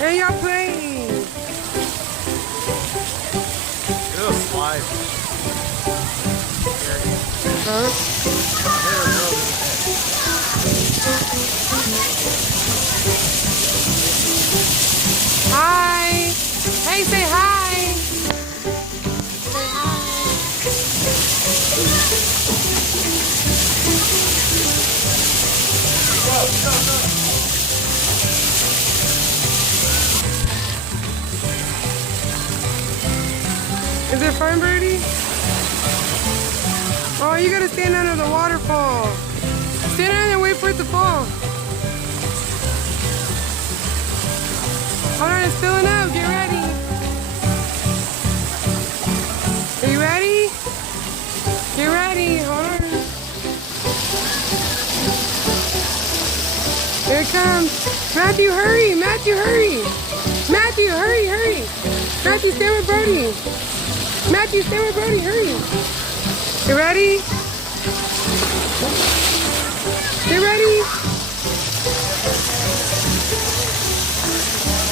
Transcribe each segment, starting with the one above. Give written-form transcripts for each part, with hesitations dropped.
Hey, y'all playing. It'll slide. Hi. Hey, say hi. Say hi. Is it fun, Birdie? Oh, you gotta stand under the waterfall. Stand under and wait for it to fall. Hold on, it's filling up. Get ready. Are you ready? Get ready. Hold on. Here it comes. Matthew, hurry. Matthew, hurry. Matthew, hurry, hurry. Matthew, stand with Brody. Matthew, stand with Brody. Hurry. You ready? Get ready.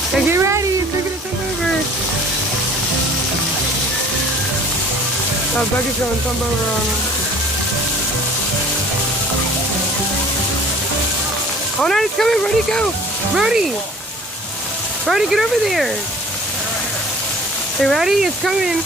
Okay, get ready. It's gonna tumble over. Oh, Bucket's going to tumble over on him. Hold on, it's coming. Brody, go. Brody. Brody, get over there. You ready? It's coming.